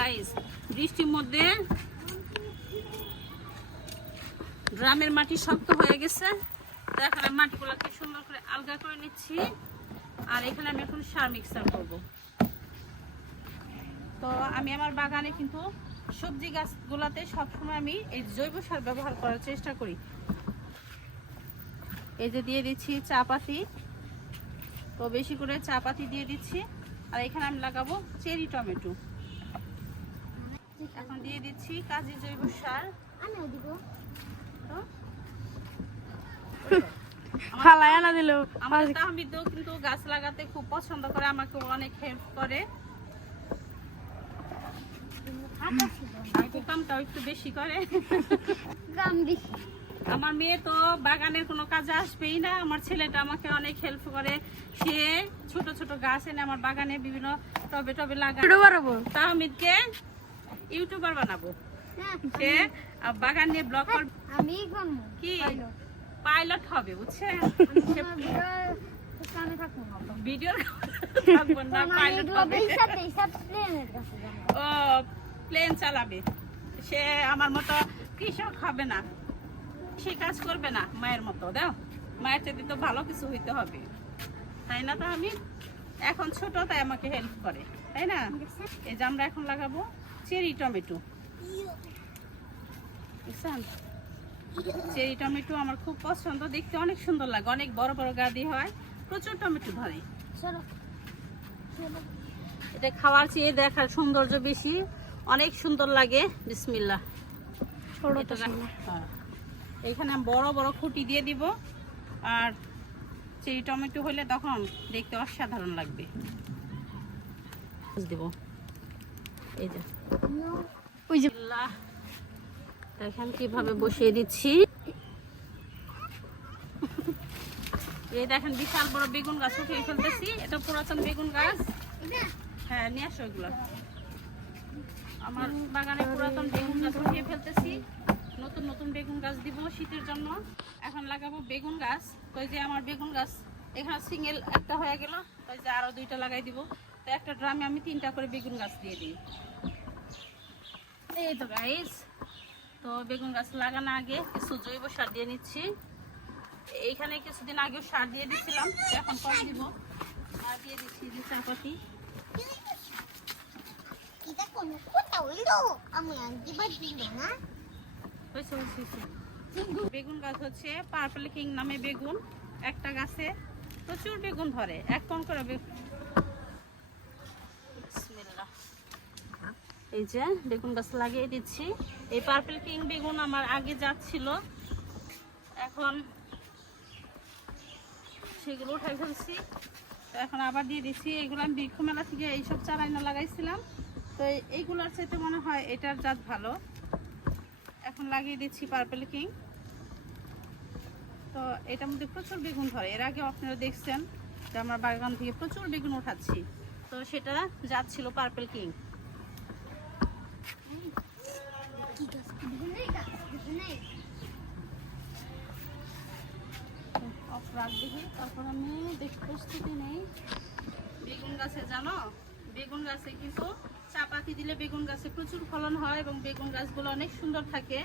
Guys বৃষ্টির মধ্যে ড্রামের মাটি শক্ত হয়ে গেছে। তো এখন আমি সুন্দর করে আলগা করে নিচ্ছি। আর এখানে আমি এখন সার মিক্সার করব। তো আমি আমার বাগানে কিন্তু সবজি গাছগুলোতে সবসময় আমি এই জৈব সার ব্যবহার করার চেষ্টা করি। এই যে দিয়ে দিচ্ছি চা পাতি তো বেশি করে চা পাতি দিয়ে দিচ্ছি। আর এখানে আমি লাগাবো চেরি টমেটো। এখন দিয়ে দিচ্ছি কাজী জৈব সার। আমিও দিব। তো? আনা দিল। আমার তাহমিদও কিন্তু গাছ লাগাতে খুব পছন্দ করে আমাকে অনেক হেল্প করে। ফাটা ছিল আর কুকামটাও একটু বেশি করে। বেশি। আমার মেয়ে তো বাগানের কোনো কাজে আসবেই না। আমার ছেলেটা আমাকে অনেক হেল্প করে। সে ছোট ছোট গাছ এনে আমার বাগানে বিভিন্ন টবে টবে লাগা তাহমিদকে ইউটিউবার বানাবো। হ্যাঁ সে বাগান নিয়ে ব্লগ কর আমি কি? পাইলট। হবে বুঝছেন থাকব না। ভিডিওর থাকব না পাইলট হবে। ও প্লেন চালাবে। সে আমার মতো কৃষক হবে না। সে কাজ করবে না মায়ের মতো দাও। মায়ের চাইতে তো ভালো কিছু হইতে হবে। তাই না তো আমি? এখন ছোট তাই আমাকে হেল্প করে। তাই না? এই যে আমরা এখন লাগাবো। Cherry tomato. বুঝছেন চেরি টমেটো আমার খুব পছন্দ দেখতে অনেক সুন্দর লাগে অনেক বড় বড় গাদি হয় প্রচুর টমেটো ধরে। এটা খাওয়ার চেয়ে দেখার সৌন্দর্য বেশি অনেক সুন্দর লাগে বিসমিল্লা হ্যাঁ। এখানে আমি বড় বড় খুঁটি দিয়ে দিব আর চেরি টমেটো হলে তখন দেখতে অসাধারণ লাগবে। দেব। এই যে। ওই যে বিসমিল্লাহ। কীভাবে বসিয়ে দিচ্ছি। এই দেখেন বিশাল বড় বেগুন গাছ উঠিয়ে ফেলতেছি। এটা পুরাতন বেগুন গাছ। হ্যাঁ নিয়ে আসো এগুলো। আমার বাগানে পুরাতন বেগুন গাছ উঠিয়ে ফেলতেছি। নতুন নতুন বেগুন গাছ দিব শীতের জন্য। এখন লাগাবো বেগুন গাছ। তো যে আমার বেগুন গাছ। এখানে সিঙ্গেল একটা হয়ে গেল। তো যে আরও দুইটা লাগাই দিব। তো একটা ড্রামে আমি তিনটা করে বেগুন গাছ দিয়ে দিই। এই তো গাইস তো বেগুন গাছ লাগানো আগে কিছু জৈব সার দিয়ে নিচ্ছি। এইখানে কিছুদিন আগেও সার দিয়ে দিচ্ছিলাম এখন কম দিব। আর দিয়ে দিচ্ছি যে চাপাতি। বেগুন গাছ হচ্ছে পার্পল কিং নামে বেগুন একটা গাছে প্রচুর বেগুন ধরে। এক কম করে বেগুন বিসমিল্লাহ। এই যে বেগুন গাছ লাগিয়ে দিচ্ছি। এই পার্পল কিং বেগুন আমার আগে যাচ্ছিল এখন সেগুলো উঠাই ফেলছি। এখন আবার দিয়ে দিচ্ছি। এগুলো আমি বৃক্ষ মেলা থেকে এইসব চারাইনা লাগাইছিলাম। তো এইগুলোর চাইতে মনে হয় এটার জাত ভালো। এখন লাগিয়ে দিচ্ছি পার্পল কিং তো এটার মধ্যে প্রচুর বেগুন ধরে। এর আগে আপনারা দেখছেন যে আমার বাগান থেকে প্রচুর বেগুন উঠাচ্ছি। তো সেটা যাচ্ছিল পার্পল কিং তারপর আমি প্রস্তুতি নেই বেগুন গাছে জানো? বেগুন গাছে কিন্তু চাপাতি দিলে বেগুন গাছে প্রচুর ফলন হয় এবং বেগুন গাছগুলো অনেক সুন্দর থাকে।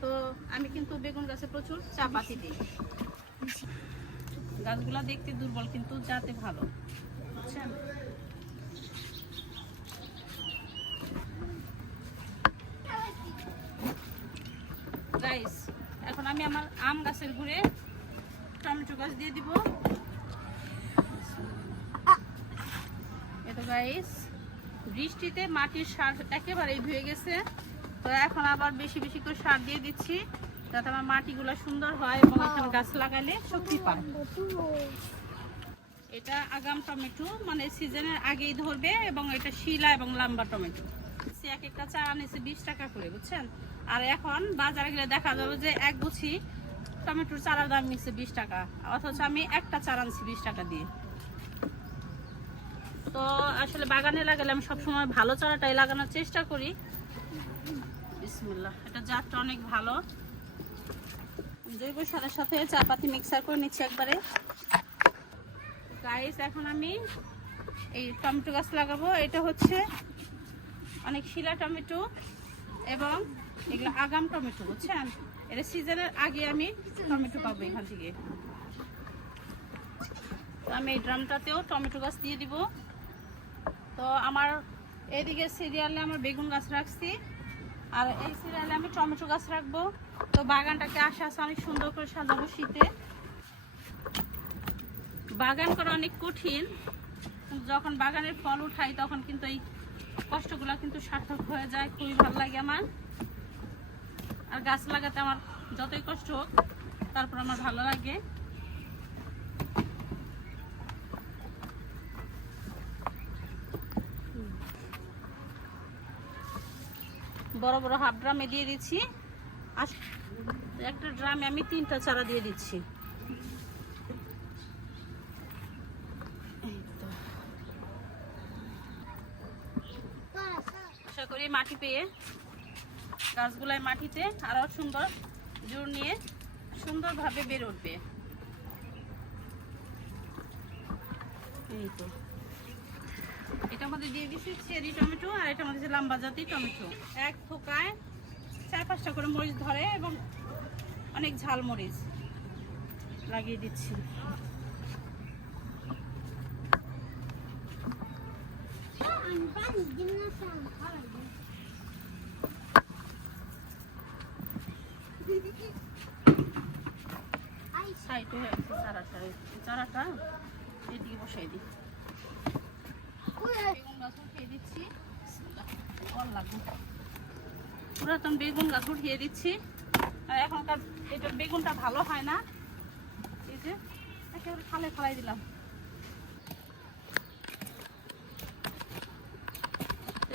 তো আমি কিন্তু বেগুন গাছে প্রচুর চাপাতি দিই। গাছগুলো দেখতে দুর্বল কিন্তু যাতে ভালো। বুঝছেন? গাইস এখন আমি আমার আম গাছের গুড়ে টমেটো গাছ দিয়ে দিব। এতো গাইস বৃষ্টিতে মাটির সার একেবারেই ধুয়ে গেছে। তো এখন আবার বেশি বেশি করে সার দিয়ে দিচ্ছি যাতে আমার মাটিগুলো সুন্দর হয় এবং এখানে গাছ লাগালে শক্তি পায়। এটা আগাম টমেটো মানে সিজনের আগেই ধরবে এবং এটা শিলা এবং লম্বা টমেটো। সে এক একটা চারা নিচ্ছে বিশ টাকা করে, বুঝছেন? আর এখন বাজারে গেলে দেখা যাবে যে এক গুছি টমেটোর চারার দাম নিচ্ছে বিশ টাকা, অথচ আমি একটা চারা আনছি বিশ টাকা দিয়ে। তো আসলে বাগানে লাগালে আমি সবসময় ভালো চারাটাই লাগানোর চেষ্টা করি। বিসমিল্লাহ, এটা জাতটা অনেক ভালো। জৈব সারের সাথে চা পাতি মিক্সার করে নিচ্ছি একবারে। গাইস এখন আমি এই টমেটো গাছ লাগাবো। এটা হচ্ছে অনেক শিলা টমেটো এবং এগুলো আগাম টমেটো, বুঝছেন? এটা সিজনের আগে আমি টমেটো পাবো এখান থেকে। আমি এই ড্রামটাতেও টমেটো গাছ দিয়ে দিব। তো আমার এদিকে সিরিয়ালে আমার বেগুন গাছ রাখছি, আর এই সিরিয়ালে আমি টমেটো গাছ রাখব। তো বাগানটাকে আশা আছে অনেক সুন্দর করে সাজাবো শীতে। বাগান করা অনেক কঠিন যখন বাগানের ফল উঠাই তখন কিন্তু এই কষ্টগুলো কিন্তু সার্থক হয়ে যায়, খুবই ভালো লাগে আমার। আর গাছ লাগাতে আমার যতই কষ্ট হোক, তারপর আমার ভালো লাগে। বড় বড় হাফ ড্রামে দিয়ে দিচ্ছি। আর একটা ড্রামে আমি তিনটা চারা দিয়ে দিচ্ছি এই তো। আশা করি মাটি পেয়ে। গাছগুলাই মাটিতে আরও সুন্দর জোর নিয়ে সুন্দরভাবে বেড়ে উঠবে। এই তো। এটার মধ্যে দিয়ে দিচ্ছি চেরি টমেটো আর এটা যে লম্বা জাতি টমেটো। এক থোকায় চার পাঁচটা করে মরিচ ধরে এবং অনেক ঝাল মরিচ লাগিয়ে দিচ্ছি। সাইডে হয়ে গেছে চারাটা চারাটা, এদিকে বসাই দিই। দিচ্ছি। পুরাতন বেগুন গাছ উঠিয়ে দিচ্ছি। এখনকার এটা বেগুনটা ভালো হয় না। এই যে, একেবারে খালে খালাই দিলাম।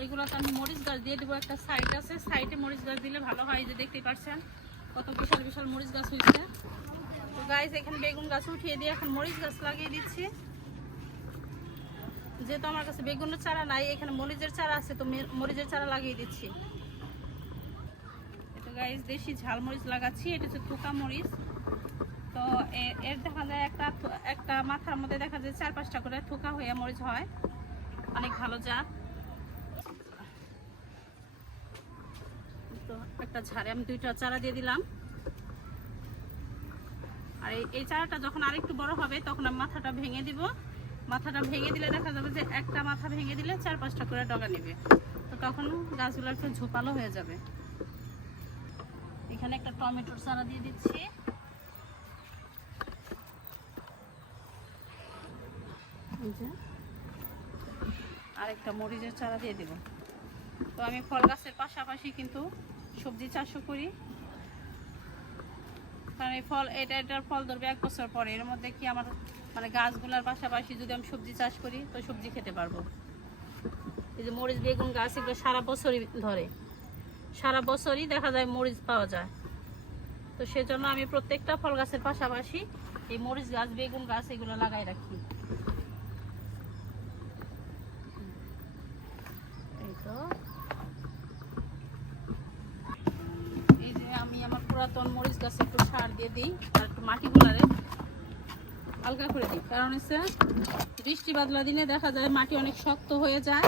এইগুলোতে আমি মরিচ গাছ দিয়ে দেবো। একটা সাইড আছে। সাইডে মরিচ গাছ দিলে ভালো হয়। যে দেখতেই পাচ্ছেন কত বিশাল বিশাল মরিচ গাছ হয়েছে। গাছ এখানে বেগুন গাছ উঠিয়ে দিয়ে এখন মরিচ গাছ লাগিয়ে দিচ্ছি। যেহেতু আমার কাছে বেগুনের চারা নাই, এখানে মরিচের চারা আছে, তো মরিচের চারা লাগিয়ে দিচ্ছি। তো গাইস দেশি ঝাল মরিচ লাগাচ্ছি, এটা হচ্ছে থুকা মরিচ। তো এর দেখা যায় একটা একটা মাথার মধ্যে দেখা যায় চার পাঁচটা করে থুকা হয়ে মরিচ হয়। অনেক ভালো জাত। তো একটা ঝাড়ে আমি দুইটা চারা দিয়ে দিলাম। আর এই- চারাটা যখন আরেকটু বড় হবে, তখন আমি মাথাটা ভেঙে দিব। মাথাটা ভেঙে দিলে দেখা যাবে যে একটা মাথা ভেঙে দিলে চার পাঁচটা করে ডগা নেবে। তো তখন গাছগুলো একটু ঝোপালো হয়ে যাবে। এখানে একটা টমেটোর চারা দিয়ে দিচ্ছি। আর একটা মরিচের চারা দিয়ে দেব। তো আমি ফল গাছের পাশাপাশি কিন্তু সবজি চাষও করি। কারণ এই ফল, এটা এটার ফল ধরবে এক বছর পরে। এর মধ্যে কি আমার মানে গাছগুলার পাশাপাশি যদি আমি সবজি চাষ করি, তো সবজি খেতে পারব। এই যে মরিচ, বেগুন গাছ, এগুলো সারা বছরই ধরে। সারা বছরই দেখা যায় মরিচ পাওয়া যায়। তো সেজন্য আমি প্রত্যেকটা ফল গাছের পাশাপাশি এই মরিচ গাছ, বেগুন গাছ এগুলো লাগাই রাখি এই তো এই যে আমি আমার পুরাতন মরিচ গাছে একটু সার দিয়ে দিই আর একটু মাটি গুলারে হালকা করে দিই। কারণ হচ্ছে বৃষ্টি বাদলা দিনে দেখা যায় মাটি অনেক শক্ত হয়ে যায়।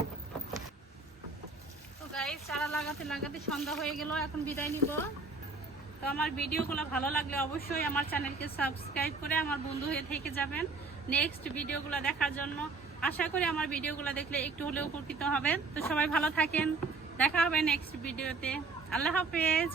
চারা লাগাতে লাগাতে সন্ধ্যা হয়ে গেল, এখন বিদায় নিব। তো আমার ভিডিওগুলো ভালো লাগলে অবশ্যই আমার চ্যানেলকে সাবস্ক্রাইব করে আমার বন্ধু হয়ে থেকে যাবেন নেক্সট ভিডিওগুলো দেখার জন্য। আশা করি আমার ভিডিওগুলো দেখলে একটু হলেও উপকৃত হবেন। তো সবাই ভালো থাকেন, দেখা হবে নেক্সট ভিডিওতে। আল্লাহ হাফেজ।